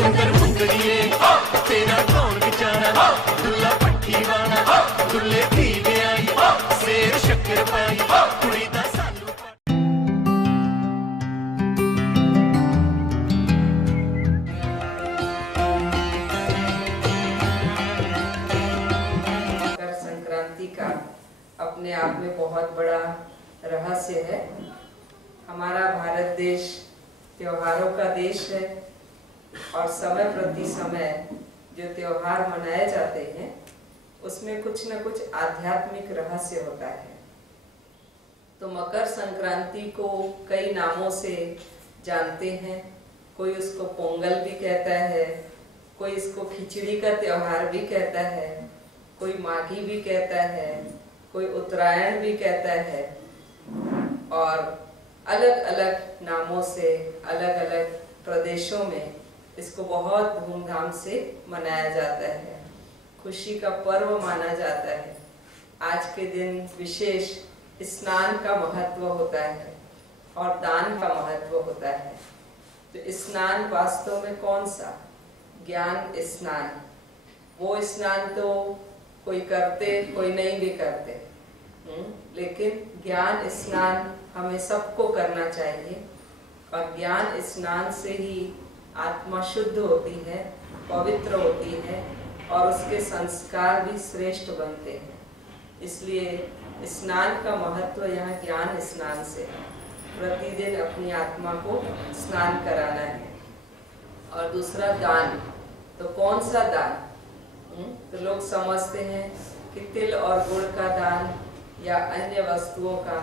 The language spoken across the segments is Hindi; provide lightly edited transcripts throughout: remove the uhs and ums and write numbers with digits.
सुंदर मुंदड़िए तेरा कौन बेचारा दुल्ला पट्टी वाला दुल्ले धी दे आई शेर शक्कर पाई कुड़ी दा सालू मकर संक्रांति का अपने आप में बहुत बड़ा रहस्य है। हमारा भारत देश त्योहारों का देश है और समय प्रति समय जो त्योहार मनाए जाते हैं उसमें कुछ न कुछ आध्यात्मिक रहस्य होता है। तो मकर संक्रांति को कई नामों से जानते हैं। कोई उसको पोंगल भी कहता है, कोई इसको खिचड़ी का त्योहार भी कहता है, कोई माघी भी कहता है, कोई उत्तरायण भी कहता है और अलग अलग नामों से अलग अलग प्रदेशों में इसको बहुत धूमधाम से मनाया जाता है। खुशी का पर्व माना जाता है। आज के दिन विशेष स्नान का महत्व होता है और दान का महत्व होता है। तो स्नान वास्तव में कौन सा? ज्ञान स्नान। वो स्नान तो कोई करते कोई नहीं भी करते, लेकिन ज्ञान स्नान हमें सबको करना चाहिए और ज्ञान स्नान से ही आत्मा शुद्ध होती है, पवित्र होती है और उसके संस्कार भी श्रेष्ठ बनते हैं। इसलिए स्नान का महत्व यहाँ ज्ञान स्नान से प्रतिदिन अपनी आत्मा को स्नान कराना है। और दूसरा दान। तो कौन सा दान? तो लोग समझते हैं कि तिल और गुड़ का दान या अन्य वस्तुओं का,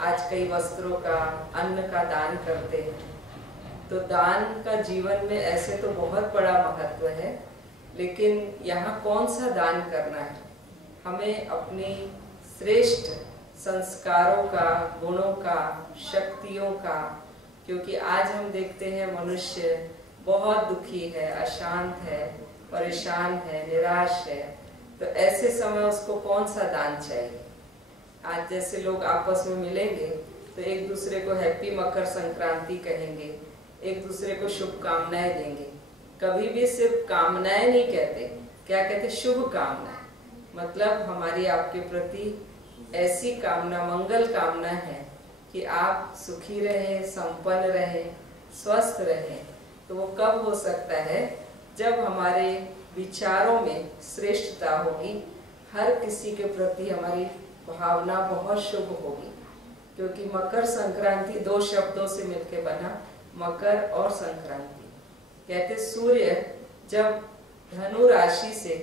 आज कई वस्त्रों का, अन्न का दान करते हैं। तो दान का जीवन में ऐसे तो बहुत बड़ा महत्व है, लेकिन यहाँ कौन सा दान करना है? हमें अपनी श्रेष्ठ संस्कारों का, गुणों का, शक्तियों का, क्योंकि आज हम देखते हैं मनुष्य बहुत दुखी है, अशांत है, परेशान है, निराश है। तो ऐसे समय उसको कौन सा दान चाहिए? आज जैसे लोग आपस में मिलेंगे तो एक दूसरे को हैप्पी मकर संक्रांति कहेंगे, एक दूसरे को शुभकामनाएं देंगे। कभी भी सिर्फ कामनाएं नहीं कहते, क्या कहते? शुभ कामनाएं। मतलब हमारी आपके प्रति ऐसी कामना, मंगल कामना है कि आप सुखी रहें, संपन्न रहें, स्वस्थ रहें। तो वो कब हो सकता है? जब हमारे विचारों में श्रेष्ठता होगी, हर किसी के प्रति हमारी भावना बहुत शुभ होगी। क्योंकि मकर संक्रांति दो शब्दों से मिलकर बना, मकर और संक्रांति। कहते सूर्य जब धनु राशि से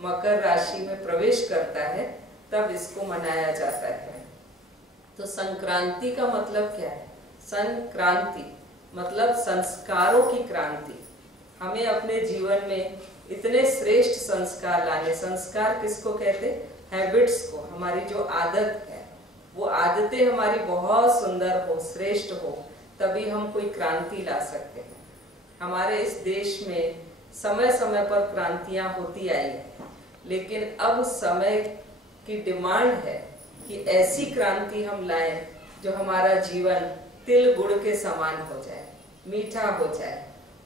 मकर राशि में प्रवेश करता है तब इसको मनाया जाता है। तो संक्रांति का मतलब क्या है? संक्रांति मतलब संस्कारों की क्रांति। हमें अपने जीवन में इतने श्रेष्ठ संस्कार लाने। संस्कार किसको कहते? हैबिट्स को। हमारी जो आदत है वो आदतें हमारी बहुत सुंदर हो, श्रेष्ठ हो, तभी हम कोई क्रांति ला सकते हैं। हमारे इस देश में समय समय पर क्रांतियां होती आई हैं, लेकिन अब समय की डिमांड है कि ऐसी क्रांति हम लाएं जो हमारा जीवन तिल गुड़ के समान हो जाए, मीठा हो जाए,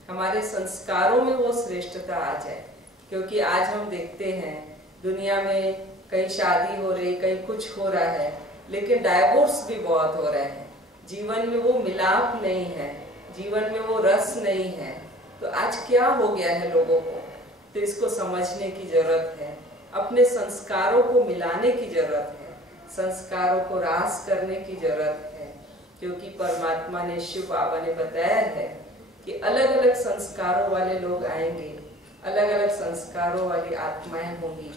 हमारे संस्कारों में वो श्रेष्ठता आ जाए। क्योंकि आज हम देखते हैं दुनिया में कहीं शादी हो रही, कहीं कुछ हो रहा है, लेकिन डाइवोर्स भी बहुत हो रहे हैं। जीवन में वो मिलाप नहीं है, जीवन में वो रस नहीं है। तो आज क्या हो गया है लोगों को? तो इसको समझने की जरूरत है, अपने संस्कारों को मिलाने की जरूरत है, संस्कारों को रास करने की जरूरत है। क्योंकि परमात्मा ने, शिव बाबा ने बताया है कि अलग अलग संस्कारों वाले लोग आएंगे, अलग अलग संस्कारों वाली आत्माएं होंगी,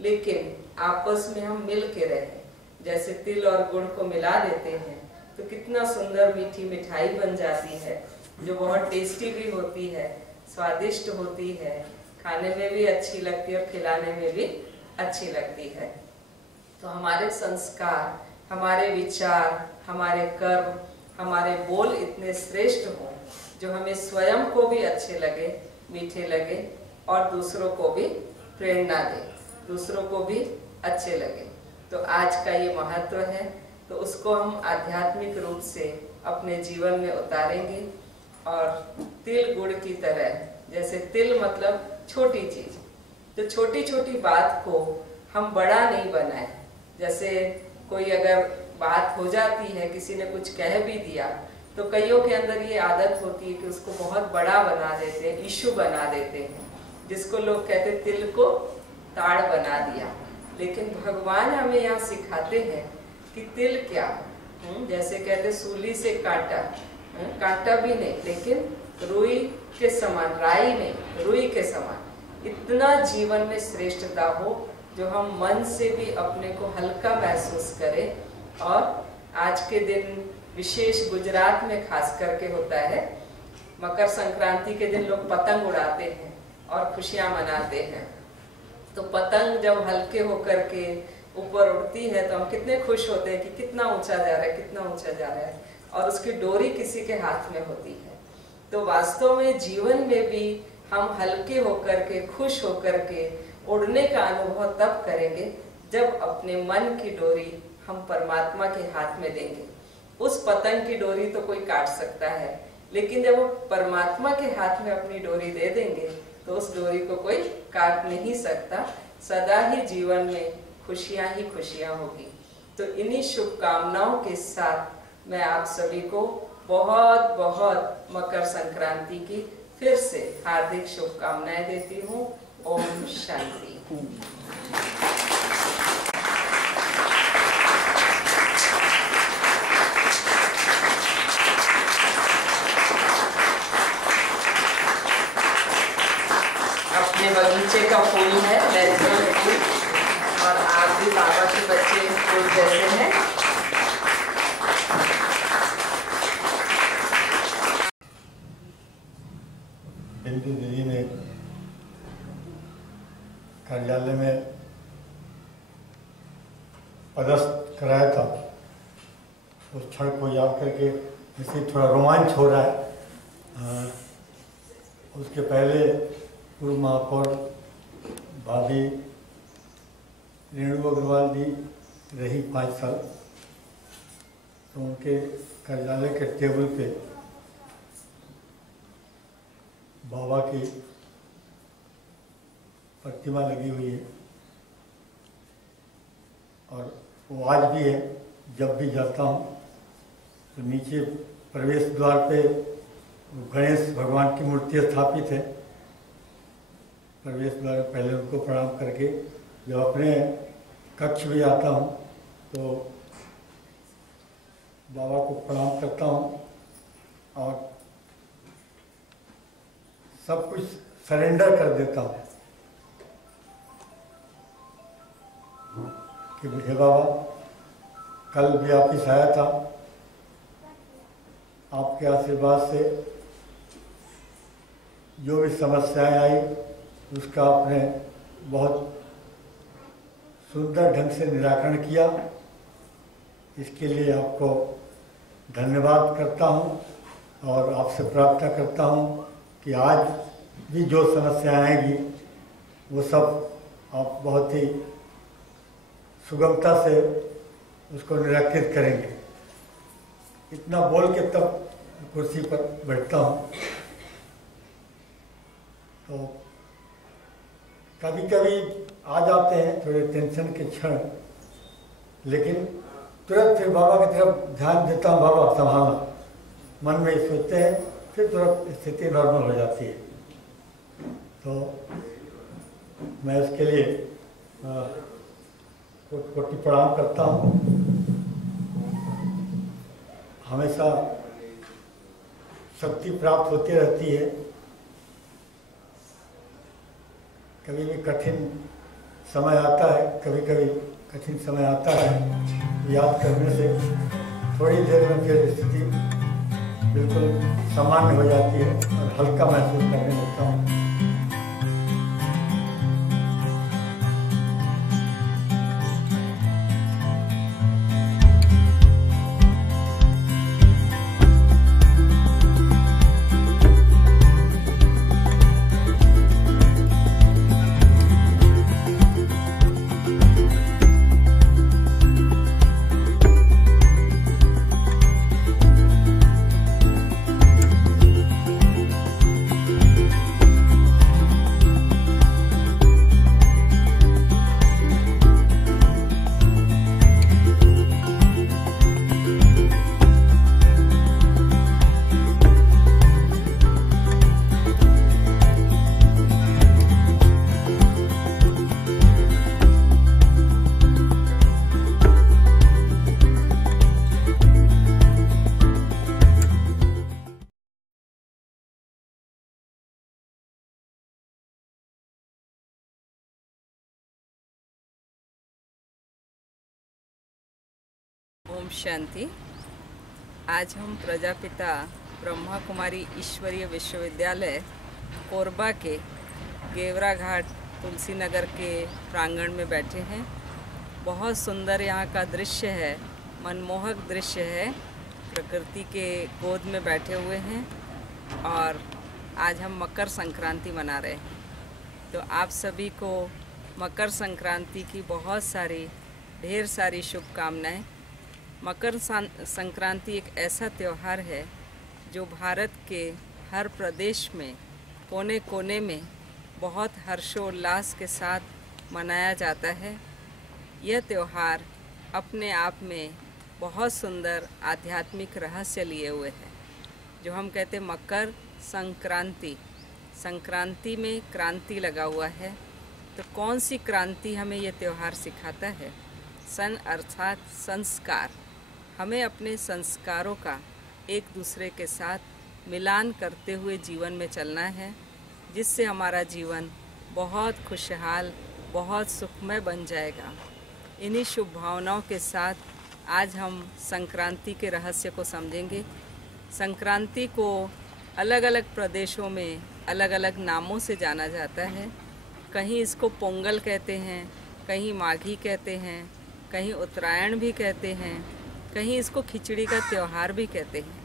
लेकिन आपस में हम मिल के रहें। जैसे तिल और गुड़ को मिला देते हैं तो कितना सुंदर मीठी मिठाई बन जाती है, जो बहुत टेस्टी भी होती है, स्वादिष्ट होती है, खाने में भी अच्छी लगती है और खिलाने में भी अच्छी लगती है। तो हमारे संस्कार, हमारे विचार, हमारे कर्म, हमारे बोल इतने श्रेष्ठ हों जो हमें स्वयं को भी अच्छे लगे, मीठे लगे और दूसरों को भी प्रेरणा दे, दूसरों को भी अच्छे लगे। तो आज का ये महत्व है, तो उसको हम आध्यात्मिक रूप से अपने जीवन में उतारेंगे और तिल गुड़ की तरह जैसे तिल मतलब छोटी चीज, तो छोटी छोटी बात को हम बड़ा नहीं बनाए। जैसे कोई अगर बात हो जाती है, किसी ने कुछ कह भी दिया, तो कईयों के अंदर ये आदत होती है कि उसको बहुत बड़ा बना देते हैं, इशू बना देते हैं, जिसको लोग कहते हैं तिल को ताड़ बना दिया। लेकिन भगवान हमें यहाँ सिखाते हैं कि तिल क्या, जैसे कहते सूली से काटा, कांटा भी नहीं, लेकिन रुई के समान, राई में रुई के समान इतना जीवन में श्रेष्ठता हो जो हम मन से भी अपने को हल्का महसूस करें। और आज के दिन विशेष गुजरात में खास करके होता है, मकर संक्रांति के दिन लोग पतंग उड़ाते हैं और खुशियां मनाते हैं। तो पतंग जब हल्के होकर के ऊपर उड़ती है तो हम कितने खुश होते हैं कि कितना ऊंचा जा रहा है, कितना ऊंचा जा रहा है, और उसकी डोरी किसी के हाथ में होती है। तो वास्तव में जीवन में भी हम हल्के होकर के, खुश होकर के उड़ने का अनुभव तब करेंगे जब अपने मन की डोरी हम परमात्मा के हाथ में देंगे। उस पतंग की डोरी तो कोई काट सकता है, लेकिन जब वो परमात्मा के हाथ में अपनी डोरी दे देंगे तो उस डोरी को कोई काट नहीं सकता। सदा ही जीवन में खुशियां ही खुशियां होगी। तो इन्हीं शुभकामनाओं के साथ मैं आप सभी को बहुत बहुत मकर संक्रांति की फिर से हार्दिक शुभकामनाएं देती हूँ। ओम शांति। अपने बगीचे का फूल है नेचुरल फूल, और आप भी बाबा के बच्चे फूल जैसे हैं। बिंदु दीदी ने कार्यालय में पदस्थ कराया था, उस क्षण को याद करके इसे थोड़ा रोमांच हो रहा है। उसके पहले पूर्व महापौर भाभी रेणु अग्रवाल जी रही 5 साल, तो उनके कार्यालय के टेबल पे बाबा की प्रतिमा लगी हुई है, और वो आज भी है। जब भी जाता हूँ तो नीचे प्रवेश द्वार पे गणेश भगवान की मूर्ति स्थापित है। प्रवेश द्वार पहले उनको प्रणाम करके जब अपने कक्ष भी आता हूँ तो बाबा को प्रणाम करता हूँ और सब कुछ सरेंडर कर देता हूँ कि हे बाबा, कल भी ऑफिस आया था, आपके आशीर्वाद से जो भी समस्याएं आई उसका आपने बहुत सुंदर ढंग से निराकरण किया। इसके लिए आपको धन्यवाद करता हूं और आपसे प्रार्थना करता हूं कि आज भी जो समस्याएं आएंगी वो सब आप बहुत ही सुगमता से उसको निराकृत करेंगे। इतना बोल के तब कुर्सी पर बैठता हूँ। तो कभी कभी आ जाते हैं थोड़े टेंशन के क्षण, लेकिन तुरंत फिर बाबा की तरफ ध्यान देता हूँ, बाबा संभालना, मन में सोचते हैं, फिर तुरंत स्थिति नॉर्मल हो जाती है। तो मैं उसके लिए कोटि प्रणाम करता हूँ। हमेशा शक्ति प्राप्त होती रहती है। कभी भी कठिन समय आता है, कभी कभी कठिन समय आता है, याद करने से थोड़ी देर में फिर स्थिति बिल्कुल सामान्य हो जाती है और हल्का महसूस करने लगता हूँ। ओम शांति। आज हम प्रजापिता ब्रह्मा कुमारी ईश्वरीय विश्वविद्यालय कोरबा के गेवरा घाट तुलसी नगर के प्रांगण में बैठे हैं। बहुत सुंदर यहाँ का दृश्य है, मनमोहक दृश्य है। प्रकृति के गोद में बैठे हुए हैं और आज हम मकर संक्रांति मना रहे हैं। तो आप सभी को मकर संक्रांति की बहुत सारी ढेर सारी शुभकामनाएं। मकर संक्रांति एक ऐसा त्यौहार है जो भारत के हर प्रदेश में कोने कोने में बहुत हर्षोल्लास के साथ मनाया जाता है। यह त्यौहार अपने आप में बहुत सुंदर आध्यात्मिक रहस्य लिए हुए है। जो हम कहते मकर संक्रांति, संक्रांति में क्रांति लगा हुआ है। तो कौन सी क्रांति हमें यह त्यौहार सिखाता है? सन अर्थात संस्कार। हमें अपने संस्कारों का एक दूसरे के साथ मिलान करते हुए जीवन में चलना है, जिससे हमारा जीवन बहुत खुशहाल, बहुत सुखमय बन जाएगा। इन्हीं शुभ भावनाओं के साथ आज हम संक्रांति के रहस्य को समझेंगे। संक्रांति को अलग अलग प्रदेशों में अलग अलग नामों से जाना जाता है। कहीं इसको पोंगल कहते हैं, कहीं माघी कहते हैं, कहीं उत्तरायण भी कहते हैं, कहीं इसको खिचड़ी का त्यौहार भी कहते हैं।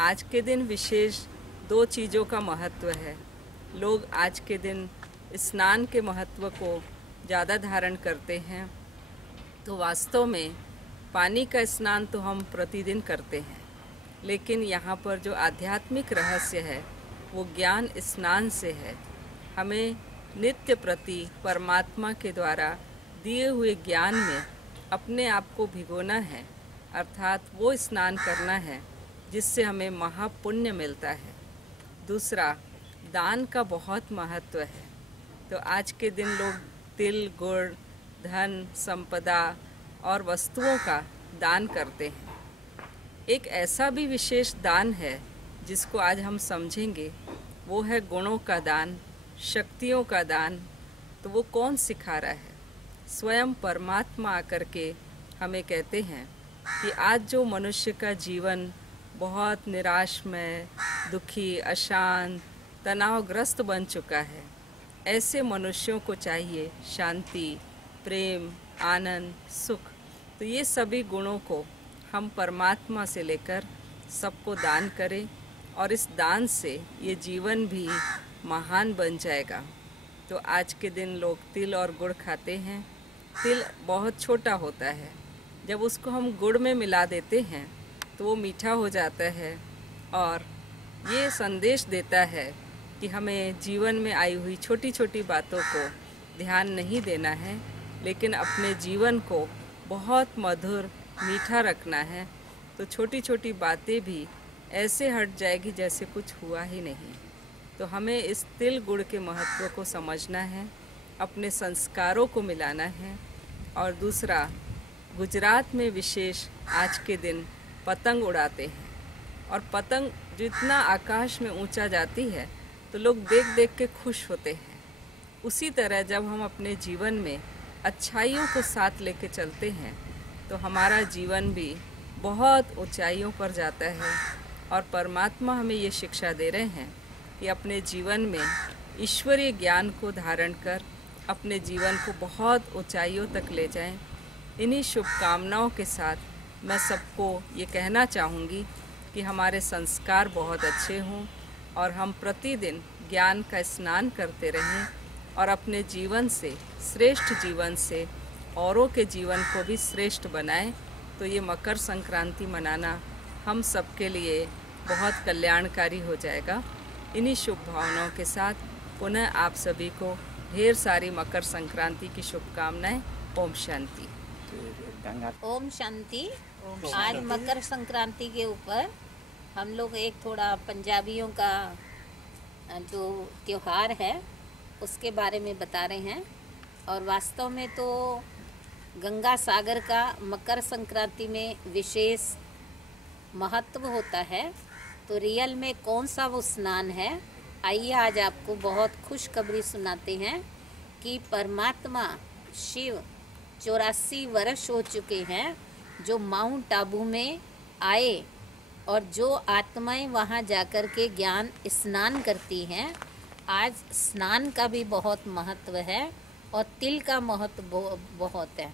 आज के दिन विशेष दो चीज़ों का महत्व है। लोग आज के दिन स्नान के महत्व को ज़्यादा धारण करते हैं। तो वास्तव में पानी का स्नान तो हम प्रतिदिन करते हैं, लेकिन यहाँ पर जो आध्यात्मिक रहस्य है वो ज्ञान स्नान से है। हमें नित्य प्रति परमात्मा के द्वारा दिए हुए ज्ञान में अपने आप को भिगोना है, अर्थात वो स्नान करना है जिससे हमें महापुण्य मिलता है। दूसरा, दान का बहुत महत्व है। तो आज के दिन लोग तिल, गुड़, धन, संपदा और वस्तुओं का दान करते हैं। एक ऐसा भी विशेष दान है जिसको आज हम समझेंगे, वो है गुणों का दान, शक्तियों का दान। तो वो कौन सिखा रहा है? स्वयं परमात्मा आकर के हमें कहते हैं कि आज जो मनुष्य का जीवन बहुत निराशमय, दुखी, अशांत, तनावग्रस्त बन चुका है, ऐसे मनुष्यों को चाहिए शांति, प्रेम, आनंद, सुख। तो ये सभी गुणों को हम परमात्मा से लेकर सबको दान करें और इस दान से ये जीवन भी महान बन जाएगा। तो आज के दिन लोग तिल और गुड़ खाते हैं। तिल बहुत छोटा होता है, जब उसको हम गुड़ में मिला देते हैं तो वो मीठा हो जाता है और ये संदेश देता है कि हमें जीवन में आई हुई छोटी छोटी बातों को ध्यान नहीं देना है, लेकिन अपने जीवन को बहुत मधुर, मीठा रखना है। तो छोटी छोटी बातें भी ऐसे हट जाएगी जैसे कुछ हुआ ही नहीं। तो हमें इस तिल गुड़ के महत्व को समझना है, अपने संस्कारों को मिलाना है। और दूसरा, गुजरात में विशेष आज के दिन पतंग उड़ाते हैं और पतंग जितना आकाश में ऊंचा जाती है तो लोग देख देख के खुश होते हैं। उसी तरह जब हम अपने जीवन में अच्छाइयों को साथ लेके चलते हैं तो हमारा जीवन भी बहुत ऊंचाइयों पर जाता है। और परमात्मा हमें ये शिक्षा दे रहे हैं कि अपने जीवन में ईश्वरीय ज्ञान को धारण कर अपने जीवन को बहुत ऊंचाइयों तक ले जाएं। इन्हीं शुभकामनाओं के साथ मैं सबको ये कहना चाहूँगी कि हमारे संस्कार बहुत अच्छे हों और हम प्रतिदिन ज्ञान का स्नान करते रहें और अपने जीवन से, श्रेष्ठ जीवन से औरों के जीवन को भी श्रेष्ठ बनाएं। तो ये मकर संक्रांति मनाना हम सबके लिए बहुत कल्याणकारी हो जाएगा। इन्हीं शुभ भावनाओं के साथ पुनः आप सभी को ढेर सारी मकर संक्रांति की शुभकामनाएं। ओम शांति। ओम शांति। आज मकर संक्रांति के ऊपर हम लोग एक थोड़ा पंजाबियों का जो त्योहार है उसके बारे में बता रहे हैं। और वास्तव में तो गंगा सागर का मकर संक्रांति में विशेष महत्व होता है। तो रियल में कौन सा वो स्नान है, आइए आज आपको बहुत खुशखबरी सुनाते हैं कि परमात्मा शिव 84 वर्ष हो चुके हैं जो माउंट आबू में आए और जो आत्माएं वहाँ जाकर के ज्ञान स्नान करती हैं, आज स्नान का भी बहुत महत्व है और तिल का महत्व बहुत है।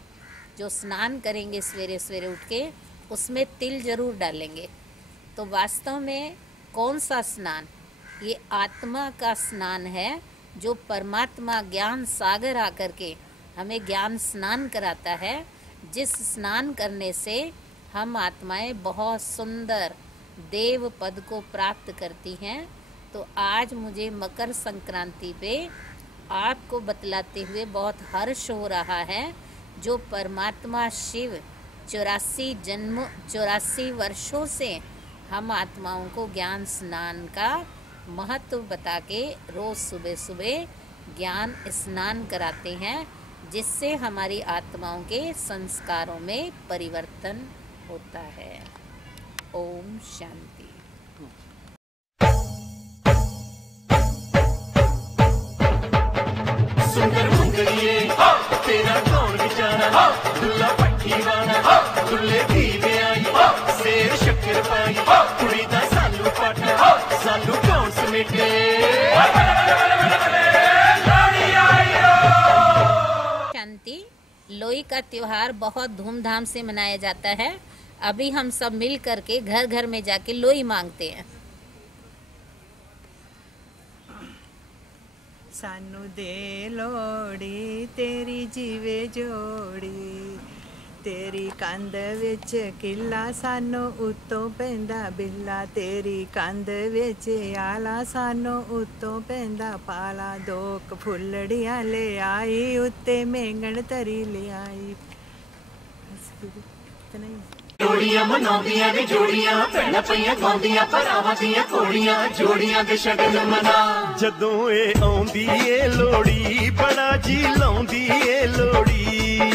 जो स्नान करेंगे सवेरे सवेरे उठ के, उसमें तिल जरूर डालेंगे। तो वास्तव में कौन सा स्नान? ये आत्मा का स्नान है, जो परमात्मा ज्ञान सागर आकर के हमें ज्ञान स्नान कराता है, जिस स्नान करने से हम आत्माएं बहुत सुंदर देव पद को प्राप्त करती हैं। तो आज मुझे मकर संक्रांति पे आपको बतलाते हुए बहुत हर्ष हो रहा है। जो परमात्मा शिव 84 वर्षों से हम आत्माओं को ज्ञान स्नान का महत्व बता के रोज सुबह सुबह ज्ञान स्नान कराते हैं, जिससे हमारी आत्माओं के संस्कारों में परिवर्तन होता है। ओम शांति। सुंदर मुंगलिए तेरा कौन बेचारा, दुल्ला पट्टी वाला दुल्ले धी दे आई, शेर शक्कर पाई कुड़ी दा सालू पाटा, सालू कौन समेटे। शांति। लोई का त्योहार बहुत धूमधाम से मनाया जाता है। अभी हम सब मिल करके घर घर में जाके लोई मांगते हैं। सानू दे लोड़ी तेरी जीवे जोड़ी, तेरी कंध विच किला सानू उत्तों पैंदा बिल्ला, तेरी कंध विच आला सानू उत्तों पैंदा पाला, दो फुलड़ियां ले आई उत्ते मेंगण तरी ले आई। जोड़ियां मनाउंदियां ने जोड़ियां, भैणां पईयां गाउंदियां भरावां दियां घोड़ियां, जोड़ियां दे शगन मना। जदों ए आउंदी ए लोड़ी बड़ा जी लाउंदी ए लोड़ी।